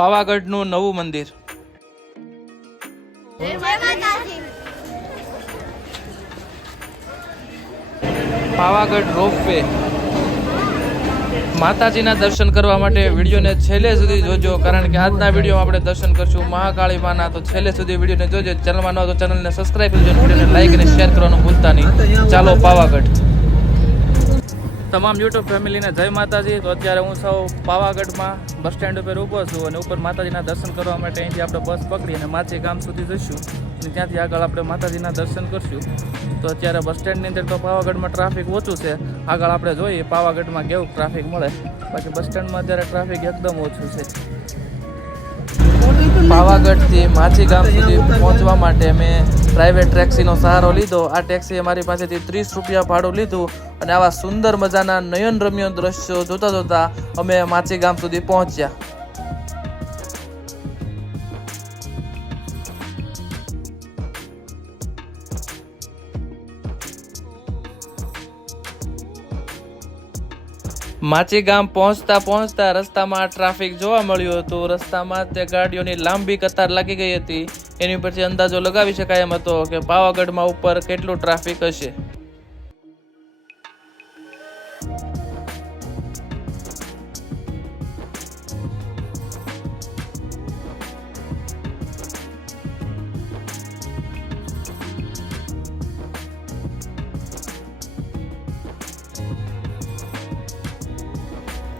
પાવાગઢનું નવું મંદિર. પાવાગઢ રોપવે. માતાજીના દર્શન કરવા માટે વિડીયોને છેલ્લે સુધી જોજો, કારણ કે આજના વિડીયોમાં આપણે દર્શન કરશું મહાકાળી માના. તો છેલ્લે સુધી વિડીયોને જોજો. ચેનલમાં ન તો ચેનલને સબસ્ક્રાઇબ કરજો, વિડીયોને લાઈક અને શેર કરવાનું ભૂલતા નહીં. ચાલો પાવાગઢ. તમામ યુટ્યુબ ફેમિલીને જય માતાજી. તો અત્યારે હું સૌ પાવાગઢમાં બસ સ્ટેન્ડ ઉપર ઊભો છું અને ઉપર માતાજીના દર્શન કરવા માટે અહીંથી આપણે બસ પકડી અને માછી ગામ સુધી જઈશું અને ત્યાંથી આગળ આપણે માતાજીના દર્શન કરશું. તો અત્યારે બસ સ્ટેન્ડની અંદર તો પાવાગઢમાં ટ્રાફિક ઓછું છે. આગળ આપણે જોઈએ પાવાગઢમાં કેવું ટ્રાફિક મળે. બાકી બસ સ્ટેન્ડમાં અત્યારે ટ્રાફિક એકદમ ઓછું છે. પાવાગઢથી માછી ગામ સુધી પહોંચવા માટે મેં પ્રાઇવેટ ટેક્સીનો સહારો લીધો. આ ટેક્સીએ મારી પાસેથી 30 રૂપિયા ભાડું લીધું અને આવા સુંદર મજાના નયનરમ્ય દ્રશ્યો જોતા જોતા અમે માછી ગામ સુધી પહોંચ્યા. માછી ગામ પહોંચતા રસ્તામાં ટ્રાફિક જોવા મળ્યું હતું. રસ્તામાં તે ગાડીઓની લાંબી કતાર લાગી ગઈ હતી. એની પરથી અંદાજો લગાવી શકાય એમ હતો કે પાવાગઢમાં ઉપર કેટલું ટ્રાફિક હશે.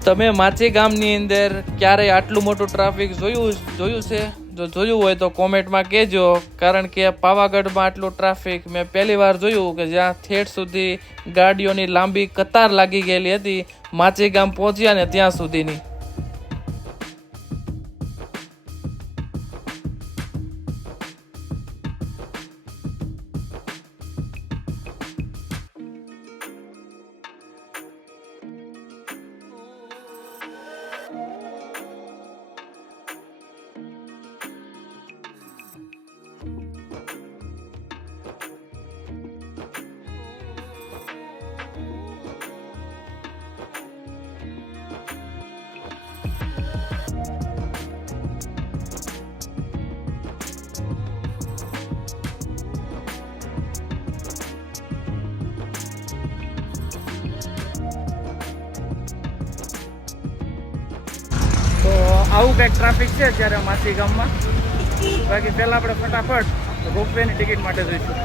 તમે માછી ગામની અંદર ક્યારેય આટલું મોટું ટ્રાફિક જોયું છે? જો જોયું હોય તો કોમેન્ટમાં કહેજો, કારણ કે પાવાગઢમાં આટલું ટ્રાફિક મેં પહેલી વાર જોયું કે જ્યાં ઠેઠ સુધી ગાડીઓની લાંબી કતાર લાગી ગયેલી હતી માછી ગામ પહોંચ્યા ને ત્યાં સુધીની. તો આવું કંઈક ટ્રાફિક છે અત્યારે માછી ગામમાં. બાકી પહેલાં આપણે ફટાફટ રોપવેની ટિકિટ માટે જઈશું.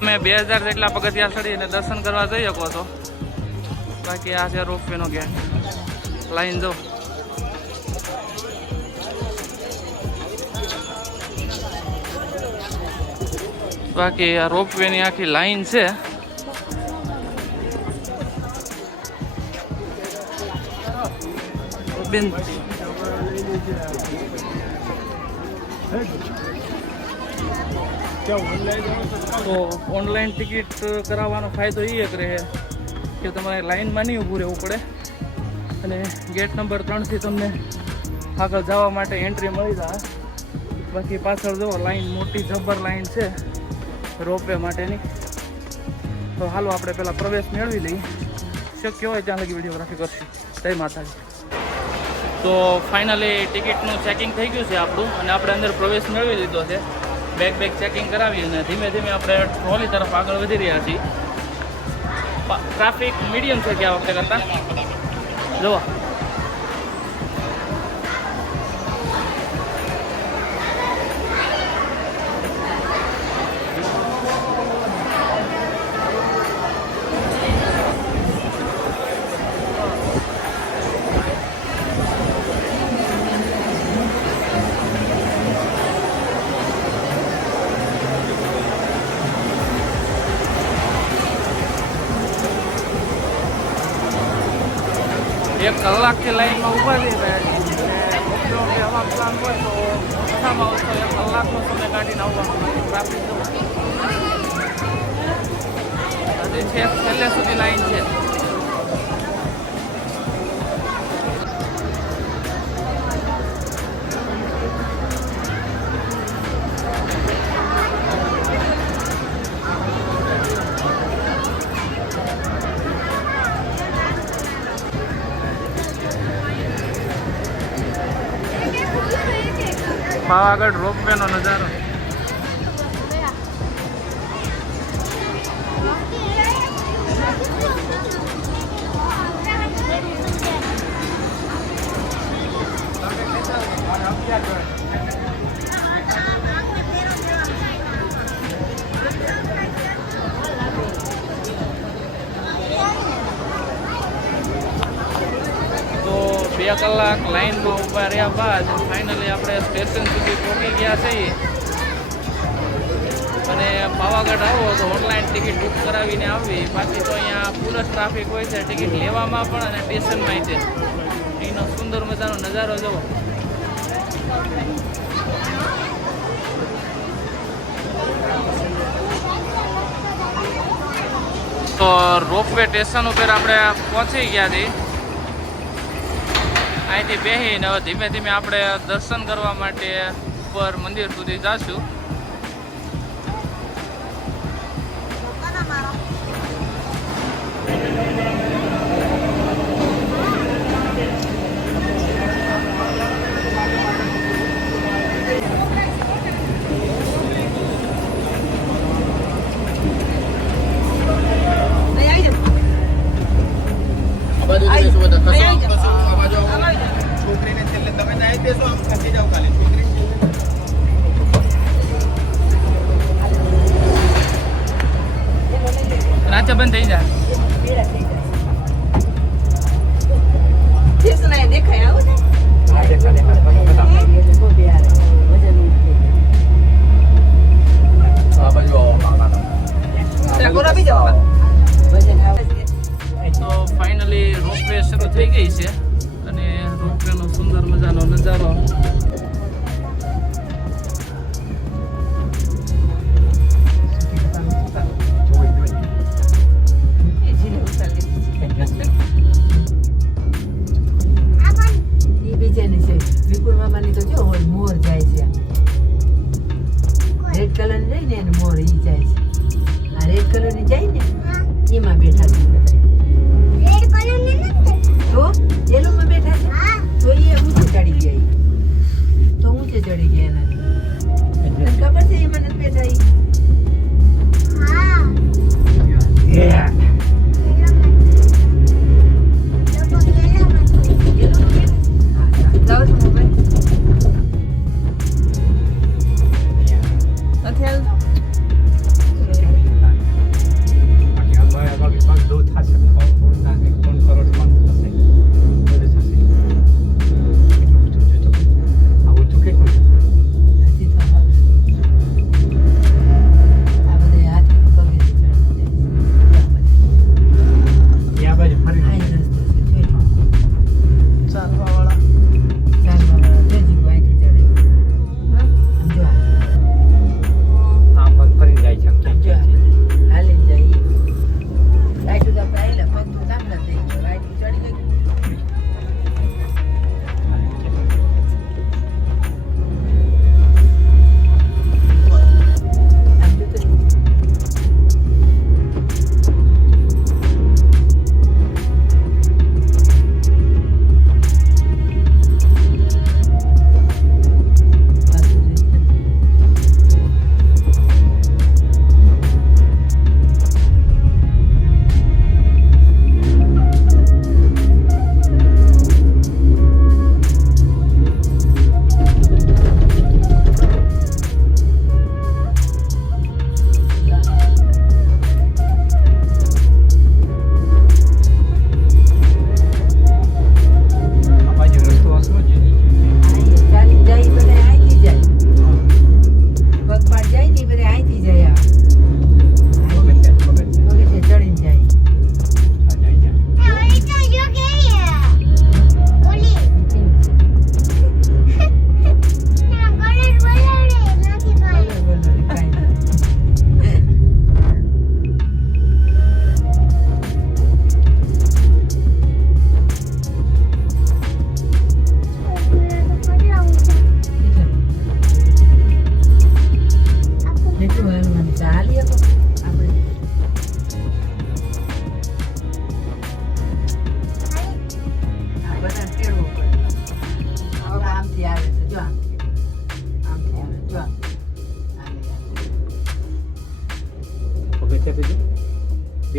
તમે 2000 જેટલા પગથિયા ચડી અને દર્શન કરવા જઈ શકો છો. બાકી આ છે રોપવેનો ગેટ. લાઈન જો. બાકી આ રોપવેની આખી લાઈન છે. તો ઓનલાઈન ટિકિટ કરાવવાનો ફાયદો એ એક રહે કે તમારે લાઈનમાં નહીં ઊભું રહેવું પડે અને ગેટ નંબર 3 થી તમને આગળ જવા માટે એન્ટ્રી મળી જાય. બાકી પાછળ જો લાઈન મોટી જબર લાઈન છે રોપવે માટેની. તો હાલો આપણે પહેલાં પ્રવેશ મેળવી લઈએ. શક્ય હોય ત્યાં લગી વિડીયોગ્રાફી કરશું. જય માતાજી. તો ફાઇનલી ટિકિટનું ચેકિંગ થઈ ગયું છે આપણું અને આપણે અંદર પ્રવેશ મેળવી લીધો છે. બેગ ચેકિંગ કરાવી અને ધીમે ધીમે આપણે ટ્રોલી તરફ આગળ વધી રહ્યા છીએ. ટ્રાફિક મીડિયમ છે કે આ વખતે કરતાં. જોવા એક કલાકથી લાઈનમાં ઊભા થઈ રહ્યા છે. હવા પ્લાન હોય તો ઓછામાં ઓછો 1 કલાકનો સમય કાઢીને આવવાનું. ટ્રાફિક હજી છેલ્લે સુધી લાઈન છે. પાવાગઢ રોપવે નો નજારો. તો 2 કલાક લાઈનમાં ઊભા રહ્યા બાદ ફાઇનલી આપણે સ્ટેશન સુધી પહોંચી ગયા છીએ. અને પાવાગઢ આવો તો ઓનલાઈન ટિકિટ બુક કરાવીને આવવી. બાકી તો અહીંયા ફૂલ જ ટ્રાફિક હોય છે, ટિકિટ લેવામાં પણ અને સ્ટેશનમાં છે. એનો સુંદર મજાનો નજારો જુઓ. તો રોપવે સ્ટેશન ઉપર આપણે પહોંચી ગયા છીએ. અહીંથી બેસીને હવે ધીમે ધીમે આપણે દર્શન કરવા માટે ઉપર મંદિર સુધી જઈશું. નાચા બંધ થઈ જાય. તો ફાઇનલી રોપવે શરૂ થઈ ગઈ છે અને રોપવે નો સુંદર મજાનો નજારો. રેડ કલર ની જાય ને મોર ઈ જાય છે. આ રેડ કલર ની જાય ને એમાં બેઠા છે બધા. રેડ કલર ને નથી તો એલો માં બેઠા છે. તો એ ઊંચે ચડી ગયા. તો ઊંચે ચડી ગયા એના ખબર છે એમાં નથી બેઠા ઈ. હા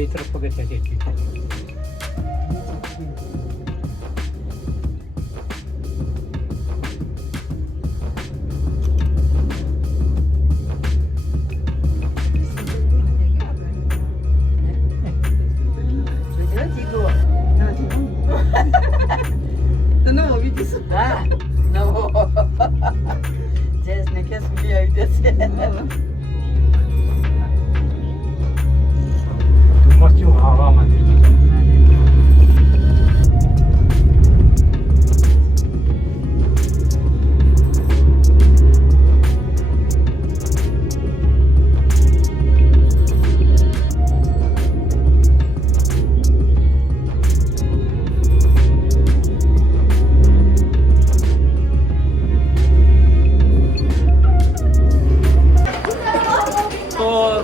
બે તરફ પગથિયા છે એટલી. હા નવો જયેશને કે સુલી આવી જશે ધુમ્મસ જેવું હવામાં થઈ ગયું.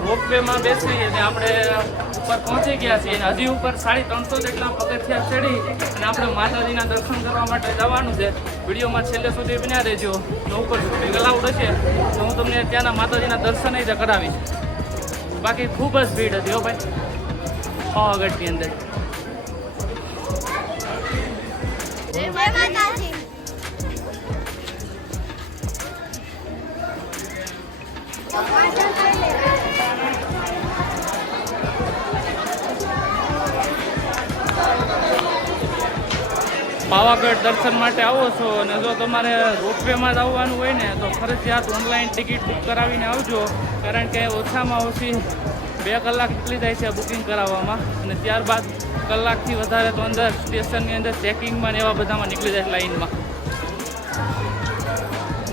રોપવેમાં બેસી અને આપણે ઉપર પહોંચી ગયા છીએ અને હજી ઉપર 350 જેટલા પગથિયા ચડી અને આપણે માતાજીના દર્શન કરવા માટે જવાનું છે. વિડીયોમાં છેલ્લે સુધી બન્યા રહેજો. તો ઉપર શૂટિંગ અલાઉડ હશે તો હું તમને ત્યાંના માતાજીના દર્શન જ કરાવીશ. બાકી ખૂબ જ ભીડ હતી હો ભાઈ પાવાગઢની અંદર. પાવાગઢ દર્શન માટે આવો છો અને જો તમારે રોપવેમાં જ આવવાનું હોય ને તો ફરજિયાત ઓનલાઈન ટિકિટ બુક કરાવીને આવજો. કારણ કે ઓછામાં ઓછી 2 કલાક નીકળી જાય છે બુકિંગ કરાવવામાં અને ત્યારબાદ કલાકથી વધારે તો અંદર સ્ટેશનની અંદર ચેકિંગમાં ને એવા બધામાં નીકળી જાય લાઇનમાં.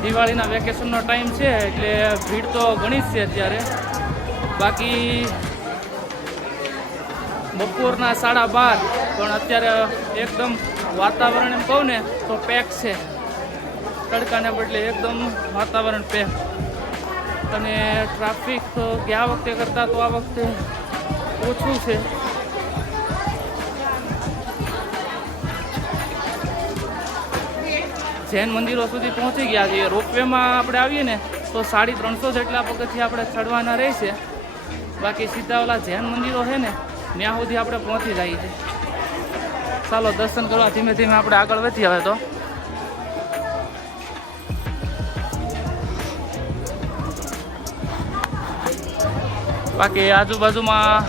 દિવાળીના વેકેશનનો ટાઈમ છે એટલે ભીડ તો ઘણી જ છે અત્યારે. બાકી બપોરના 12:30 પણ અત્યારે એકદમ વાતાવરણ એમ કહું ને તો પેક છે. તડકાને બદલે એકદમ વાતાવરણ પેક અને ટ્રાફિક ગયા વખતે કરતાં તો આ વખતે ઓછું છે. જૈન મંદિરો સુધી પહોંચી ગયા છીએ. રોપવેમાં આપણે આવીએ ને તો 350 જેટલા પગથિયા આપણે ચડવાના રહેશે. બાકી સીધા ઓલા જૈન મંદિરો છે ને ત્યાં સુધી આપણે પહોંચી જઈએ છીએ. ચાલો દર્શન કરવા ધીમે ધીમે આપણે આગળ વધીએ હવે તો. બાકી આજુબાજુમાં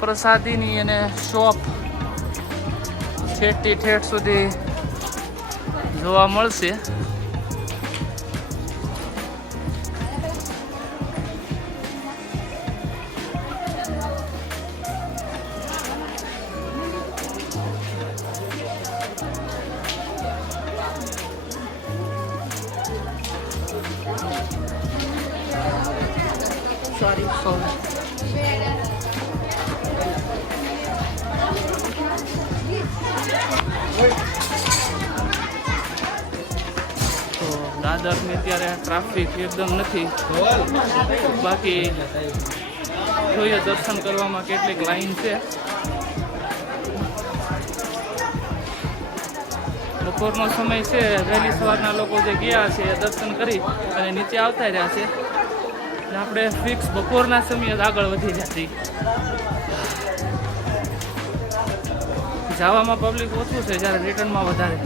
પ્રસાદીની અને શોપ ઠેઠથી ઠેઠ સુધી જોવા મળશે. Sorry. તો દાદરની અત્યારે ટ્રાફિક એકદમ નથી. બાકી જોઈએ દર્શન કરવામાં કેટલીક લાઈન છે. બપોરનો સમય છે. વહેલી સવારના લોકો જે ગયા છે એ દર્શન કરી અને નીચે આવતા રહ્યા છે. આપણે ફિક્સ બપોરના સમયે આગળ વધી જતી. જવામાં પબ્લિક ઓછું છે જ્યારે રિટર્નમાં વધારે.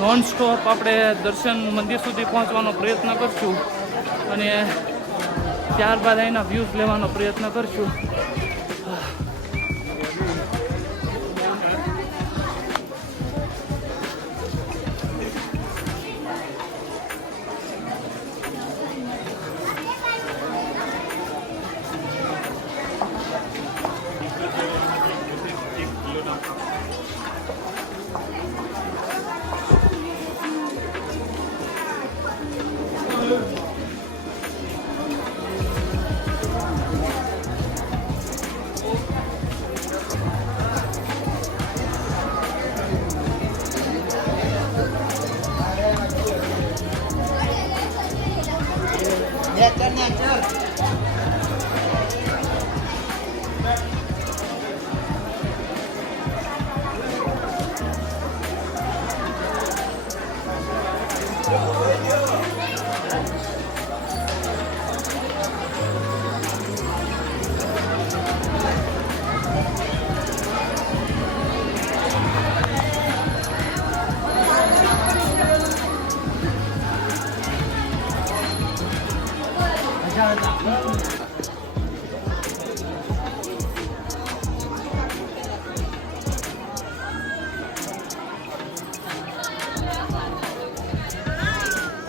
નોન સ્ટોપ આપણે દર્શન મંદિર સુધી પહોંચવાનો પ્રયત્ન કરશું અને ત્યારબાદ અહીંના વ્યૂઝ લેવાનો પ્રયત્ન કરશું.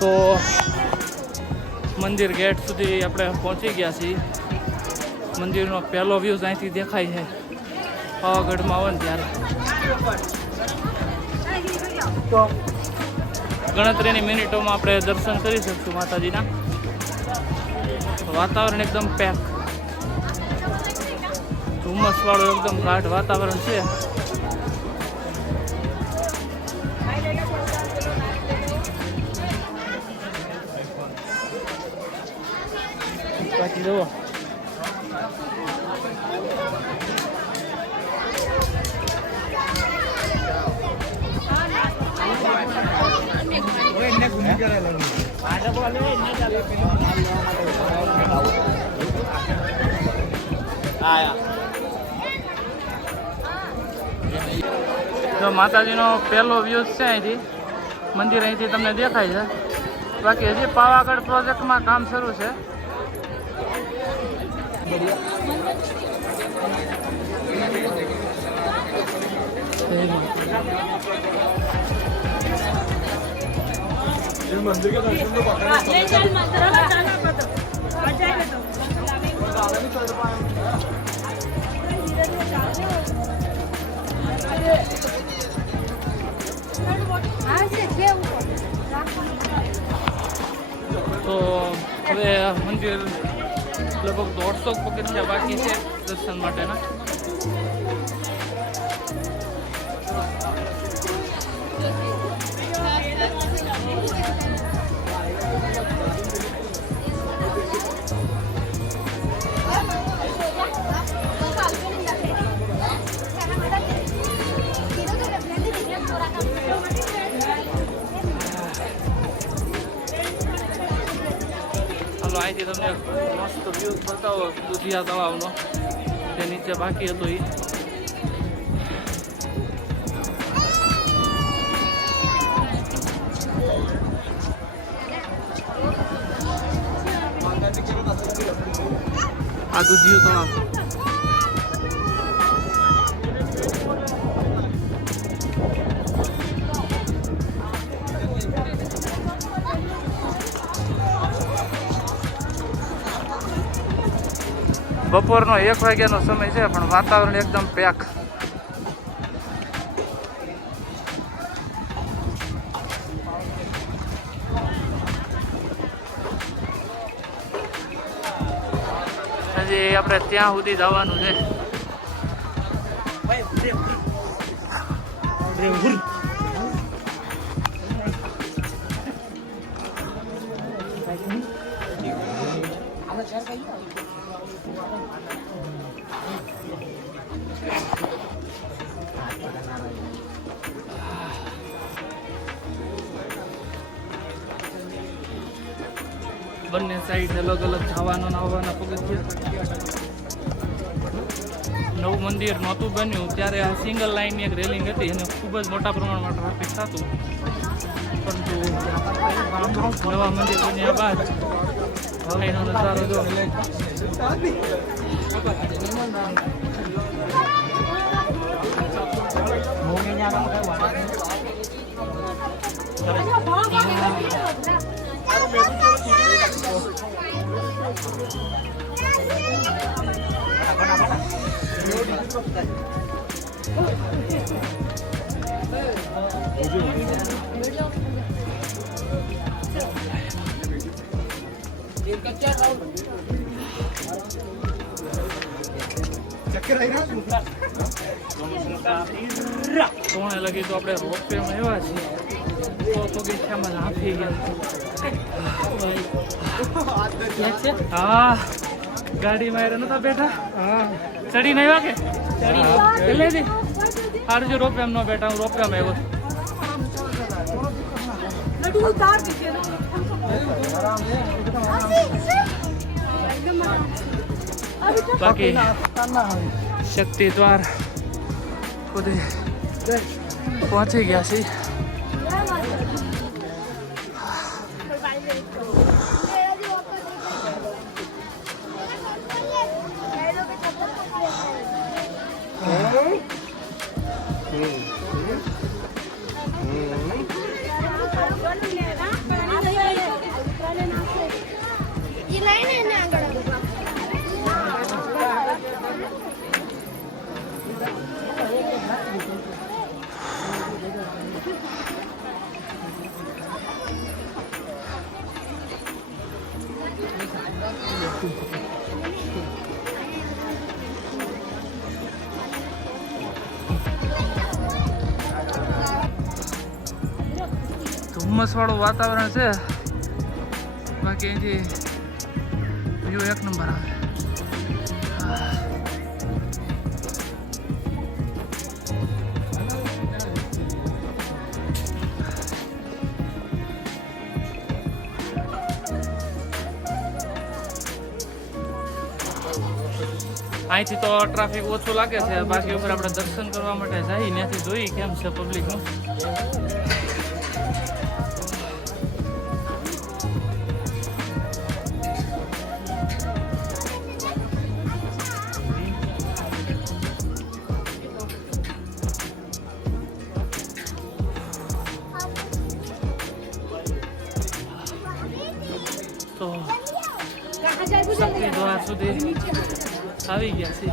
તો મંદિર ગેટ સુધી આપણે પહોંચી ગયા છીએ. મંદિરનો પહેલો વ્યૂ અહીંથી દેખાય છે પાવાગઢમાં આવે ને ત્યારે. તો ગણતરીની મિનિટોમાં આપણે દર્શન કરી શકશું માતાજીના. વાતાવરણ એકદમ પેક, ધુમ્મસવાળું એકદમ ગાઢ વાતાવરણ છે. બાકી જુઓ જો માતાજીનો પહેલો વ્યૂ છે અહીંથી. મંદિર અહીંથી તમને દેખાય છે. બાકી હજી પાવાગઢ પ્રોજેક્ટમાં કામ શરૂ છે. તો હવે મંદિર લગભગ 150 પગથિયા બાકી છે દર્શન માટેના. અહીંથી તમને મસ્ત વ્યૂ બતાવો દુધિયા તળાવનો. તે નીચે બાકી હતો એ. આ દુધિયું તળાવ. બપોરનો 1 વાગ્યાનો સમય છે પણ વાતાવરણ એકદમ પેક. હજી આપણે ત્યાં સુધી જવાનું છે. બંને સાઈડ અલગ અલગ જવાના આવવાના પગથિયા. નવું મંદિર નહોતું બન્યું ત્યારે આ સિંગલ લાઇનની એક રેલિંગ હતી અને ખૂબ જ મોટા પ્રમાણમાં ટ્રાફિક થતું. પરંતુ નવા મંદિર બન્યા બાદ એનો નજારો જો. કોણે લગી તો આપણે રોપવેમાં આવ્યા છીએ. તો પગથિયામાં હાંફી ગયા. હા ગાડીમાં એ નતા બેઠા. હા ચડીને આવ્યા કે પહેલેથી સારું જો રોપવેમાં ન બેઠા. હું રોપવેમાં આવ્યો. બાકી શક્તિ દ્વાર સુધી પહોંચી ગયા છીએ. ધુમ્મસવાળું વાતાવરણ છે, બાકી અહીંથી વ્યૂ એક નંબર આવે. અહીંથી તો ટ્રાફિક ઓછું લાગે છે, બાકી ઉપર આપણે દર્શન કરવા માટે જઈએ, ત્યાંથી જોઈએ કેમ છે પબ્લિકનું. તો શક્તિ દ્વાર સુધી આવી ગયા છે.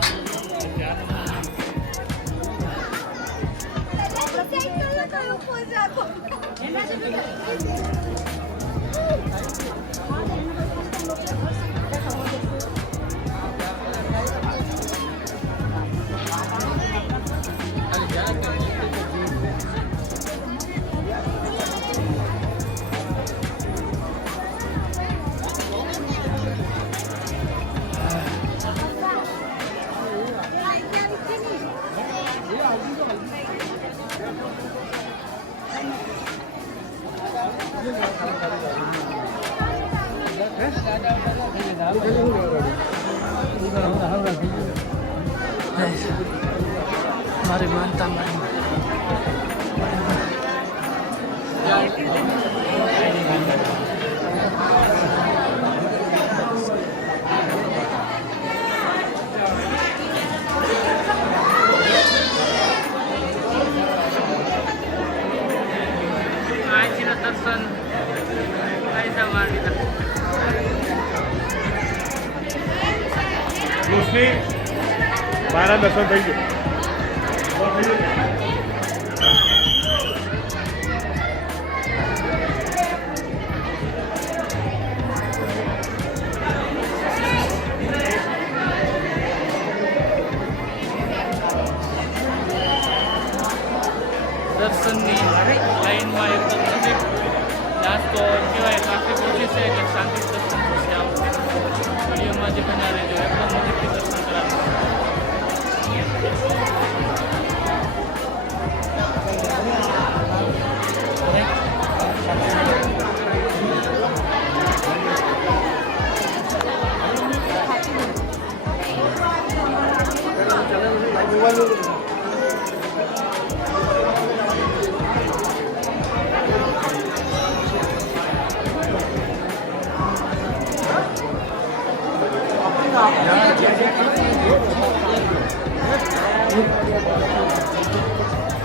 મારી માનતા મારી દર્શન કાયદા મારી મારા દર્શન થઈ ગયું. દર્શનની લાઈનમાં એકદમ નજીક. ત્યાં તો કહેવાય ટ્રાફિક ઓછી છે એટલે શાંતિ દર્શન થશે. આવશે વિડીયોમાં જે બના રહેજો, એકદમ નજીકથી દર્શન કરાવશે.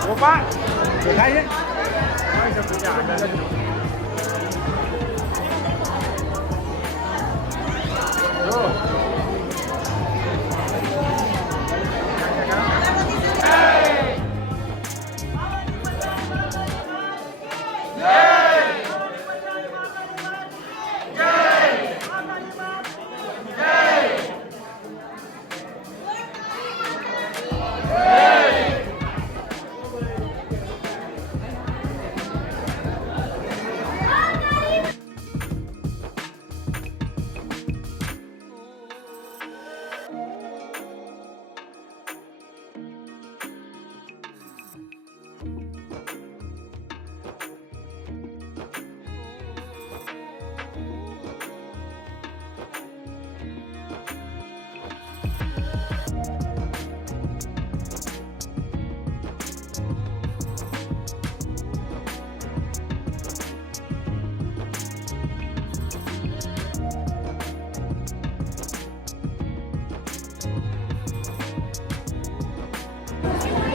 પપ્પા દેખાય છે?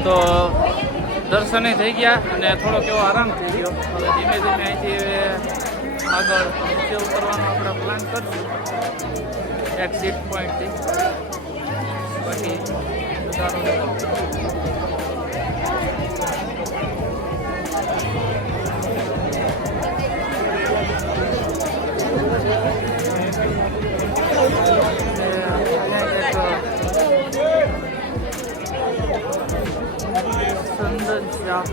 તો દર્શને થઈ ગયા અને થોડોક એવો આરામ થઈ ગયો. હવે ધીમે ધીમે અહીંથી આગળ નીચે ઉતરવાનો આપણે પ્લાન કરશું એક્ઝિટ પોઈન્ટથી. પછી સંદન શાહ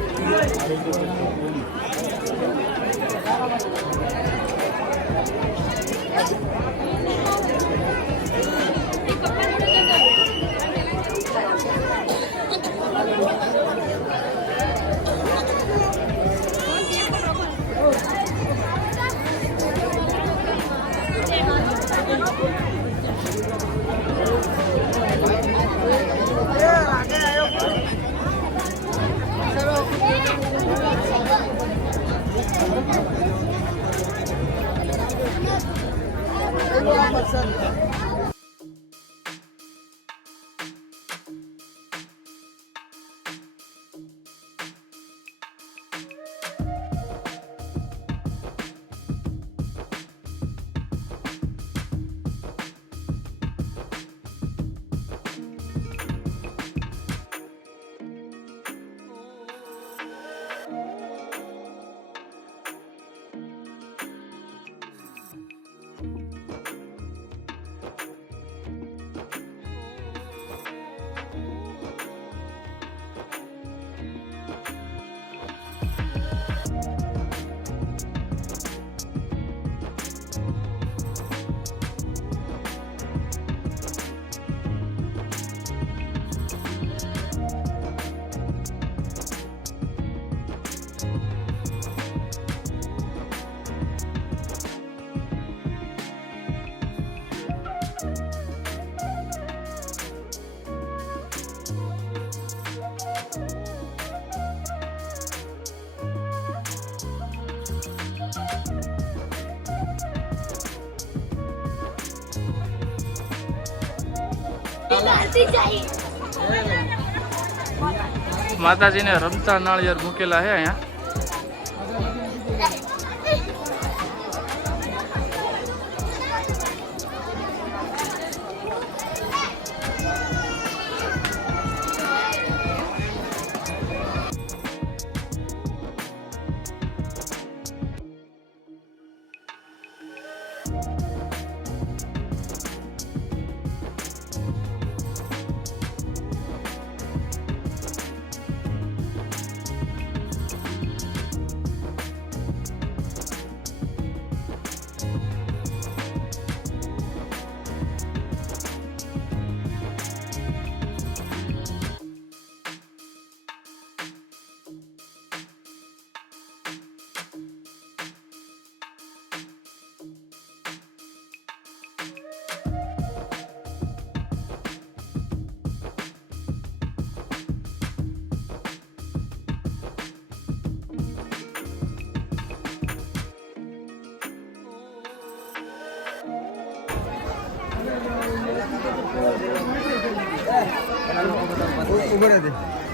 માતાજીને રમતા નાળિયેર મૂકેલા છે અહીંયા.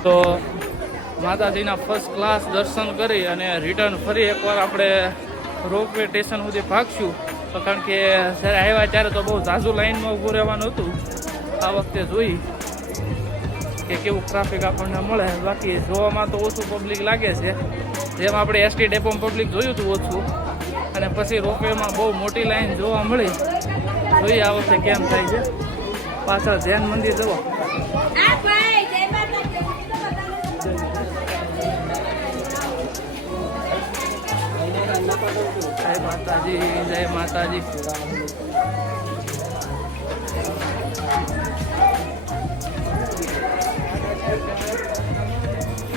તો માતાજીના ફર્સ્ટ ક્લાસ દર્શન કરી અને રિટર્ન ફરી એકવાર આપણે રોપવે સ્ટેશન સુધી ભાગશું. તો કારણ કે જ્યારે આવ્યા ત્યારે તો બહુ ઝાઝુ લાઈનમાં ઊભું રહેવાનું હતું. આ વખતે જોઈ કે કેવું ટ્રાફિક આપણને મળે. બાકી જોવામાં તો ઓછું પબ્લિક લાગે છે, જેમ આપણે એસટી ડેપોમાં પબ્લિક જોયું હતું ઓછું, અને પછી રોપવેમાં બહુ મોટી લાઈન જોવા મળી. જોઈએ આ વખતે કેમ થાય છે. પાછળ જૈન મંદિર જવો. જય માતાજી, જય માતાજી.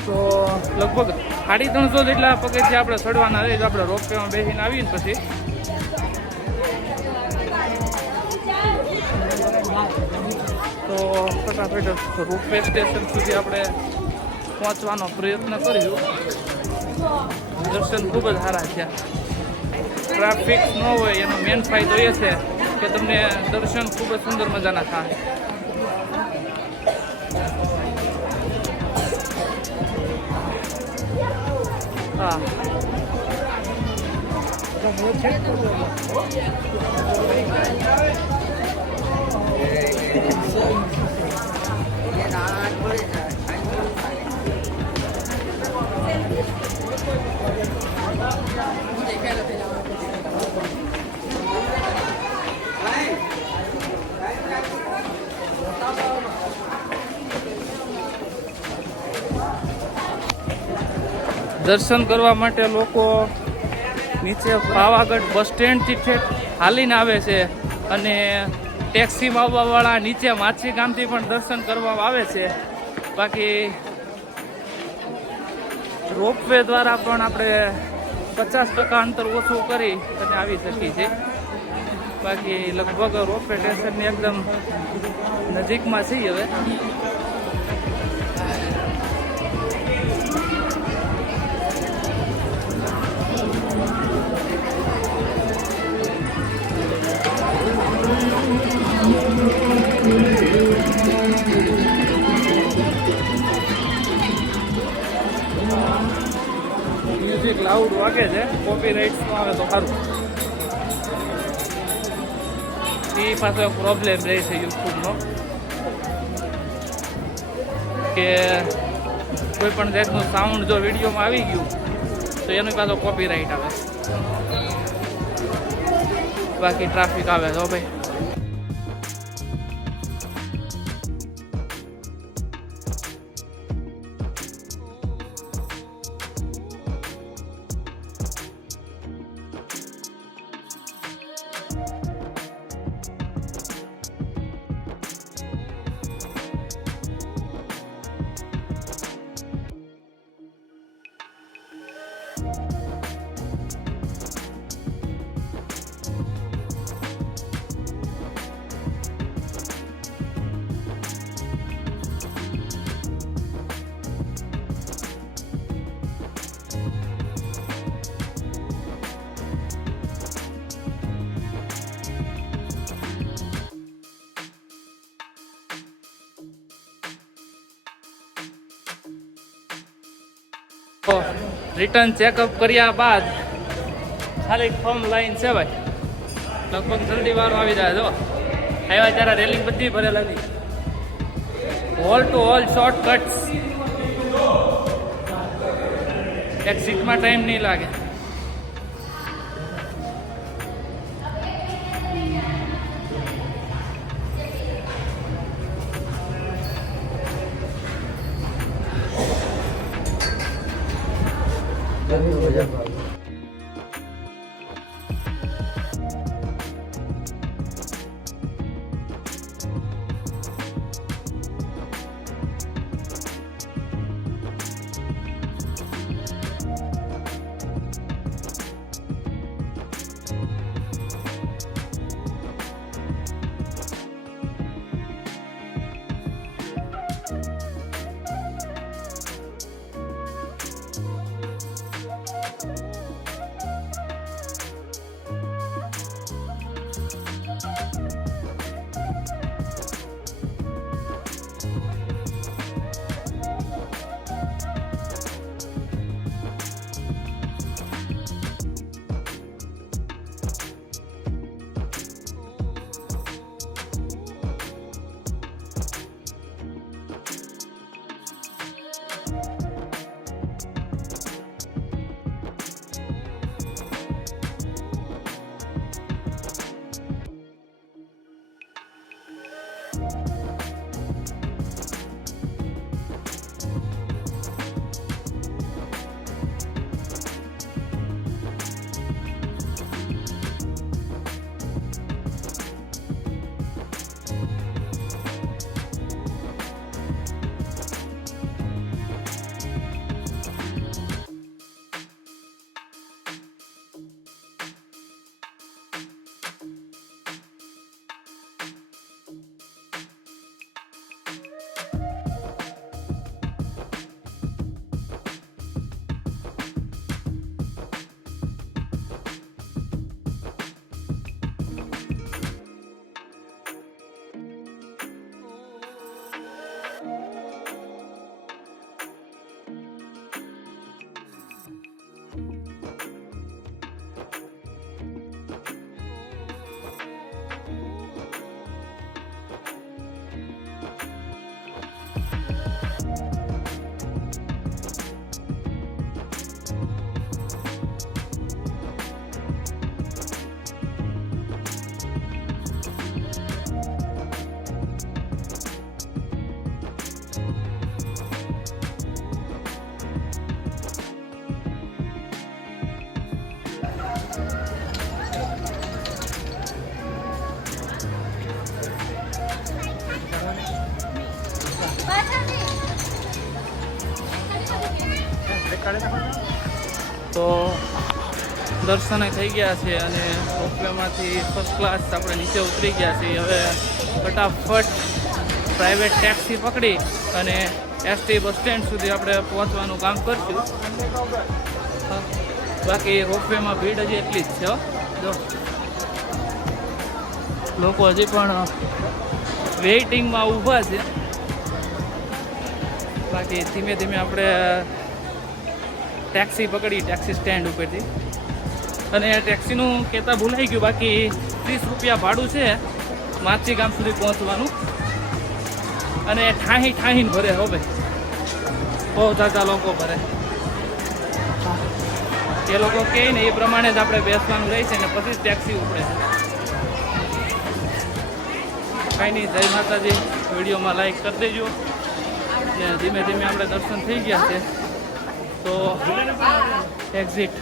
તો લગભગ 350 જેટલા પગથિયાં આપણે ચડવાના રહે. આપણે રોપવેમાં બેસીને આવીને પછી તો ફટાફટ રોપવે સ્ટેશન સુધી આપણે પહોંચવાનો પ્રયત્ન કર્યો. દર્શન ખૂબ જ સારા છે. ટ્રાફિક ન હોય એનો મેન ફાયદો એ છે કે તમને દર્શન ખૂબ જ સુંદર મજાના થાય. હા, દર્શન કરવા માટે લોકો નીચે પાવાગઢ બસ સ્ટેન્ડથી ઠેઠ હાલીને આવે છે અને ટેક્સીમાં આવવાવાળા નીચે માછી ગામથી પણ દર્શન કરવામાં આવે છે. બાકી રોપવે દ્વારા પણ આપણે 50% અંતર ઓછું કરી અને આવી શકીએ છીએ. બાકી લગભગ રોપવે સ્ટેશનની એકદમ નજીકમાં છીએ હવે. મ્યુઝિક લાઉડ વાગે છે, કોપીરાઇટ્સમાં આવે તો સારું. એ પાછો પ્રોબ્લેમ રહે છે યુટ્યુબનો કે કોઈ પણ જાતનું સાઉન્ડ જો વિડીયોમાં આવી ગયું તો એનું પાછો કોપીરાઇટ આવે. બાકી ટ્રાફિક આવે તો ભાઈ. રિટર્ન ચેકઅપ કર્યા બાદ ખાલી ફોર્મ લાઈન છે ભાઈ. લગભગ જલ્દી વારો આવી જાય. જો આવ્યા ત્યારે રેલિંગ બધી ભરેલ હતી. હોલ ટુ હોલ શોર્ટકટ્સ. એક્ઝિટમાં ટાઈમ નહીં લાગે. તો દર્શન થઈ ગયા છે અને રોપવેમાંથી ફર્સ્ટ ક્લાસ આપણે નીચે ઉતરી ગયા છીએ. હવે ફટાફટ પ્રાઇવેટ ટેક્સી પકડી અને એસટી બસ સ્ટેન્ડ સુધી આપણે પહોંચવાનું કામ કરશું. બાકી રોપવેમાં ભીડ હજી એટલી જ છે હો. જો લોકો હજી પણ વેઇટિંગમાં ઊભા છે. બાકી ધીમે ધીમે આપણે ટેક્સી પકડી ટેક્સી સ્ટેન્ડ ઉપરથી. અને ટેક્સીનું કહેતા ભૂલાઈ ગયું, બાકી 30 રૂપિયા ભાડું છે માછી ગામ સુધી પહોંચવાનું. અને ઠાહીને ભરે હો ભાઈ, બહુ ઝાઝા લોકો ભરે. એ લોકો કહે ને એ પ્રમાણે જ આપણે બેસવાનું રહે છે ને પછી જ ટેક્સી ઉપડે છે. કાંઈ નહીં, જય માતાજી. વિડીયોમાં લાઈક કરી દેજો. ને ધીમે ધીમે આપણે દર્શન થઈ ગયા છે તો એક્ઝિટ.